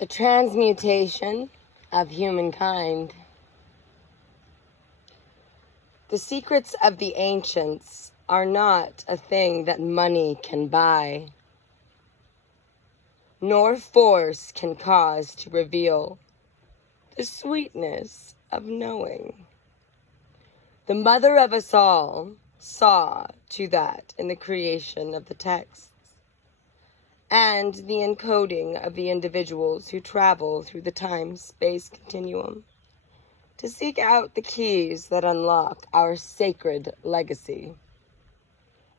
The transmutation of humankind. The secrets of the ancients are not a thing that money can buy, nor force can cause to reveal the sweetness of knowing. The mother of us all saw to that in the creation of the texts and the encoding of the individuals who travel through the time-space continuum to seek out the keys that unlock our sacred legacy.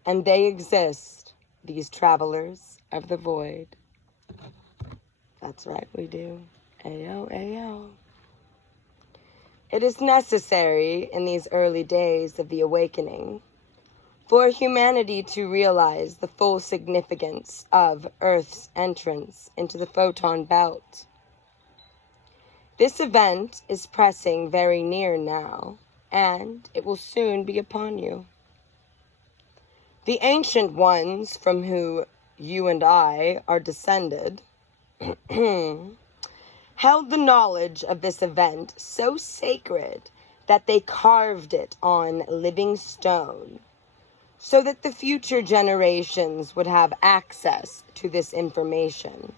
And they exist, these travelers of the void. That's right, we do. Ayo, ayo. It is necessary in these early days of the awakening for humanity to realize the full significance of Earth's entrance into the photon belt. This event is pressing very near now, and it will soon be upon you. The ancient ones from whom you and I are descended held the knowledge of this event so sacred that they carved it on living stone, so that the future generations would have access to this information.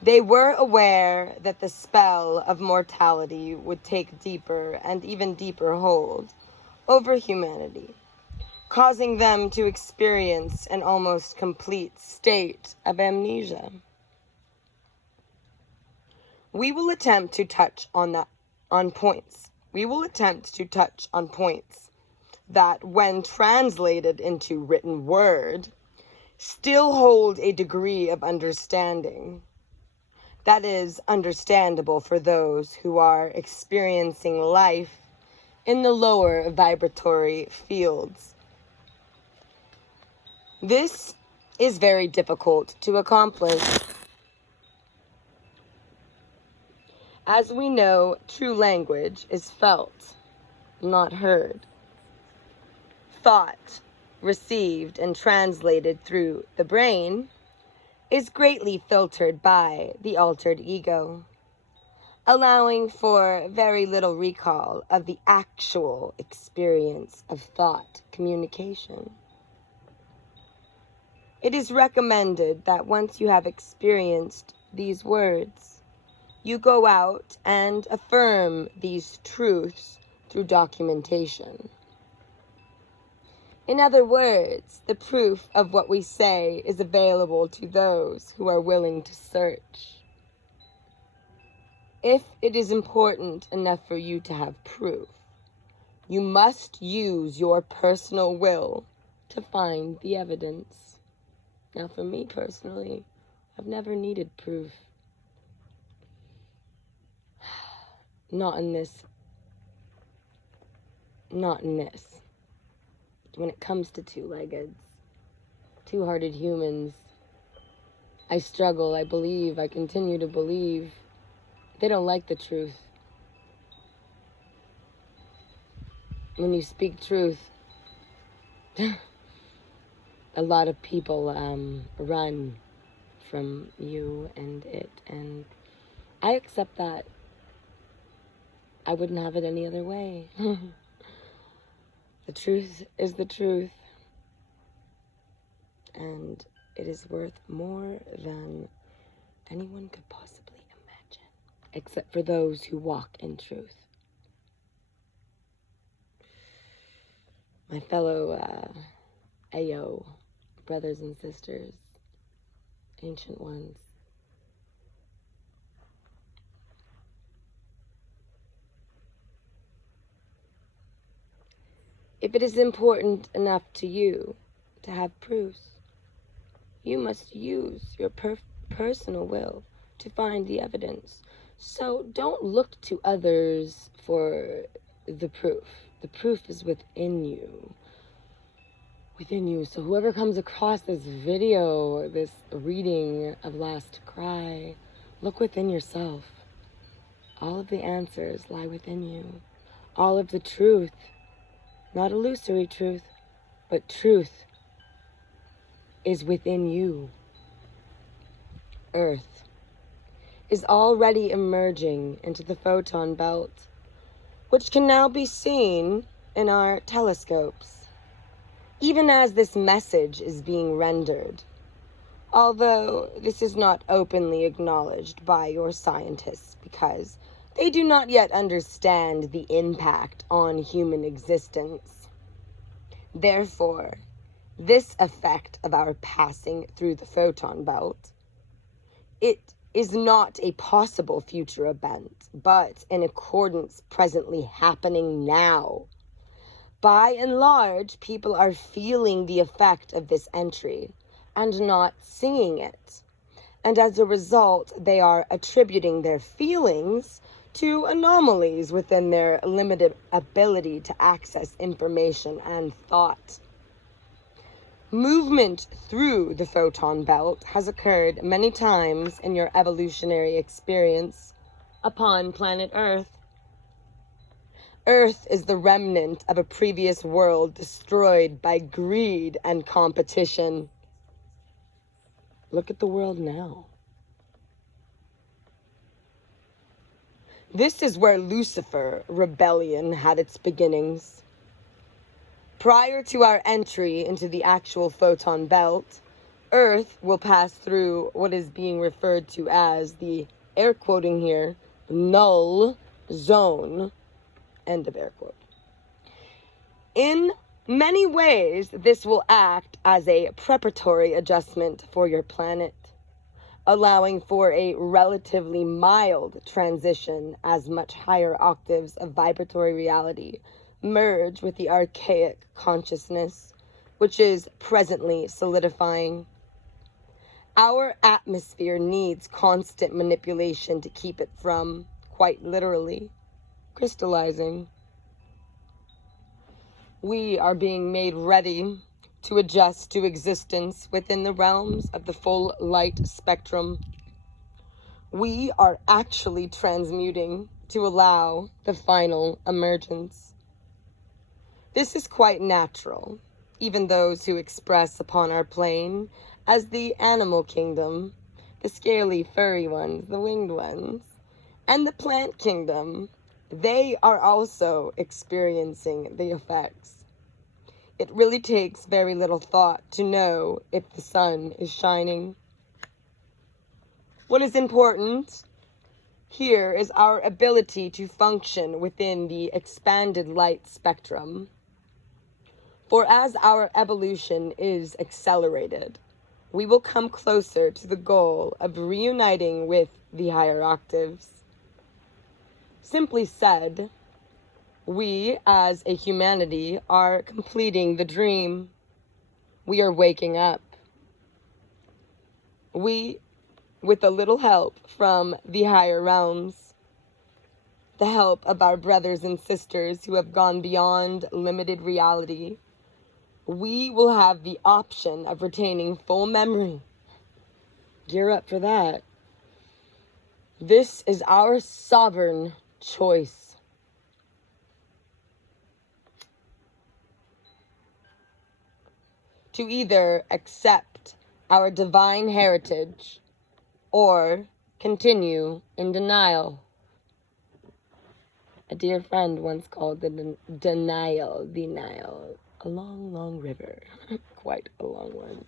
They were aware that the spell of mortality would take deeper and even deeper hold over humanity, causing them to experience an almost complete state of amnesia. We will attempt to touch on points. We will attempt to touch on points that, when translated into written word, still hold a degree of understanding that is understandable for those who are experiencing life in the lower vibratory fields. This is very difficult to accomplish. As we know, true language is felt, not heard. Thought, received and translated through the brain, is greatly filtered by the altered ego, allowing for very little recall of the actual experience of thought communication. It is recommended that once you have experienced these words, you go out and affirm these truths through documentation. In other words, the proof of what we say is available to those who are willing to search. If it is important enough for you to have proof, you must use your personal will to find the evidence. Now, for me personally, I've never needed proof. Not in this. When it comes to two-leggeds, two-hearted humans, I struggle, I believe, I continue to believe. They don't like the truth. When you speak truth, a lot of people run from you and it, and I accept that. I wouldn't have it any other way. The truth is the truth. And it is worth more than anyone could possibly imagine, except for those who walk in truth. My fellow Ayo brothers and sisters, ancient ones, if it is important enough to you to have proofs, you must use your personal will to find the evidence. So don't look to others for the proof. The proof is within you. Within you. So whoever comes across this video, this reading of Last Cry, look within yourself. All of the answers lie within you. All of the truth. Not illusory truth, but truth is within you. Earth is already emerging into the photon belt, which can now be seen in our telescopes, even as this message is being rendered, although this is not openly acknowledged by your scientists because they do not yet understand the impact on human existence. Therefore, this effect of our passing through the photon belt, it is not a possible future event, but in accordance presently happening now. By and large, people are feeling the effect of this entry and not seeing it. And as a result, they are attributing their feelings to anomalies within their limited ability to access information and thought. Movement through the photon belt has occurred many times in your evolutionary experience upon planet Earth. Earth is the remnant of a previous world destroyed by greed and competition. Look at the world now. This is where Lucifer rebellion had its beginnings. Prior to our entry into the actual photon belt, Earth will pass through what is being referred to as the, air quoting here, null zone, end of air quote. In many ways, this will act as a preparatory adjustment for your planet, allowing for a relatively mild transition as much higher octaves of vibratory reality merge with the archaic consciousness, which is presently solidifying. Our atmosphere needs constant manipulation to keep it from, quite literally, crystallizing. We are being made ready to adjust to existence within the realms of the full light spectrum. We are actually transmuting to allow the final emergence. This is quite natural. Even those who express upon our plane as the animal kingdom, the scaly, furry ones, the winged ones, and the plant kingdom, they are also experiencing the effects. It really takes very little thought to know if the sun is shining. What is important here is our ability to function within the expanded light spectrum. For as our evolution is accelerated, we will come closer to the goal of reuniting with the higher octaves. Simply said, we as a humanity are completing the dream. We are waking up. We, with a little help from the higher realms, the help of our brothers and sisters who have gone beyond limited reality, we will have the option of retaining full memory. Gear up for that. This is our sovereign choice. To either accept our divine heritage or continue in denial. A dear friend once called the denial a long, long river. Quite a long one.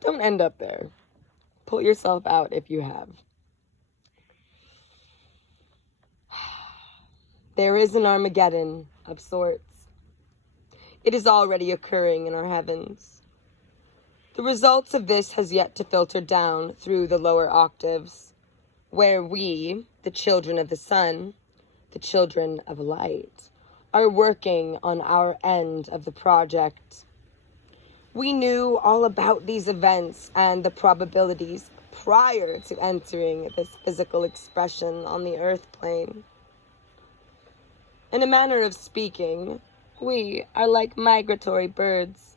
Don't end up there. Pull yourself out if you have. There is an Armageddon of sorts. It is already occurring in our heavens. The results of this has yet to filter down through the lower octaves, where we, the children of the sun, the children of light, are working on our end of the project. We knew all about these events and the probabilities prior to entering this physical expression on the earth plane. In a manner of speaking, we are like migratory birds,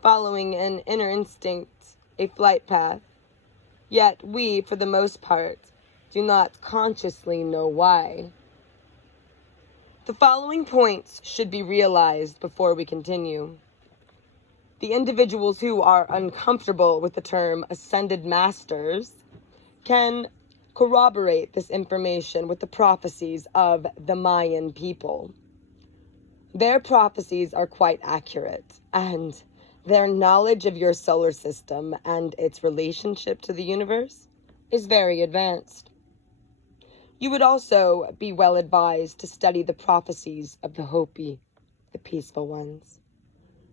following an inner instinct, a flight path. Yet we, for the most part, do not consciously know why. The following points should be realized before we continue. The individuals who are uncomfortable with the term ascended masters can corroborate this information with the prophecies of the Mayan people. Their prophecies are quite accurate, and their knowledge of your solar system and its relationship to the universe is very advanced. You would also be well advised to study the prophecies of the Hopi, the peaceful ones,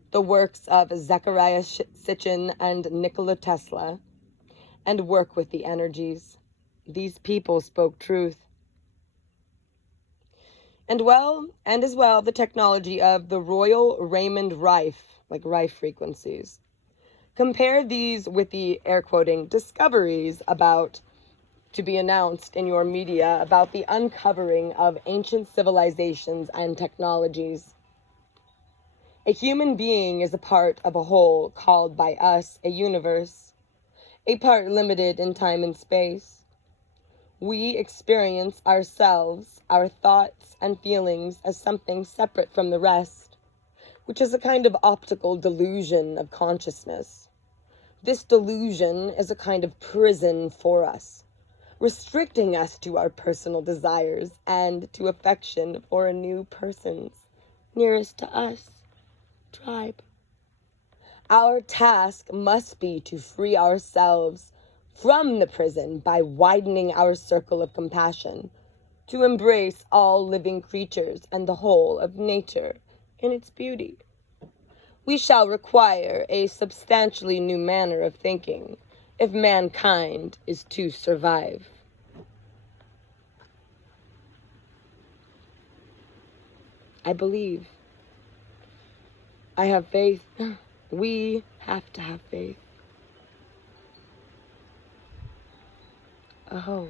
the works of Zechariah Sitchin and Nikola Tesla, and work with the energies. These people spoke truth. And as well, the technology of the Royal Raymond Rife, like Rife frequencies. Compare these with the, air quoting, discoveries about to be announced in your media about the uncovering of ancient civilizations and technologies. A human being is a part of a whole called by us a universe, a part limited in time and space. We experience ourselves, our thoughts and feelings as something separate from the rest, which is a kind of optical delusion of consciousness. This delusion is a kind of prison for us, restricting us to our personal desires and to affection for a new person's nearest to us tribe. Our task must be to free ourselves from the prison by widening our circle of compassion, to embrace all living creatures and the whole of nature in its beauty. We shall require a substantially new manner of thinking if mankind is to survive. I believe. I have faith. We have to have faith. Oh.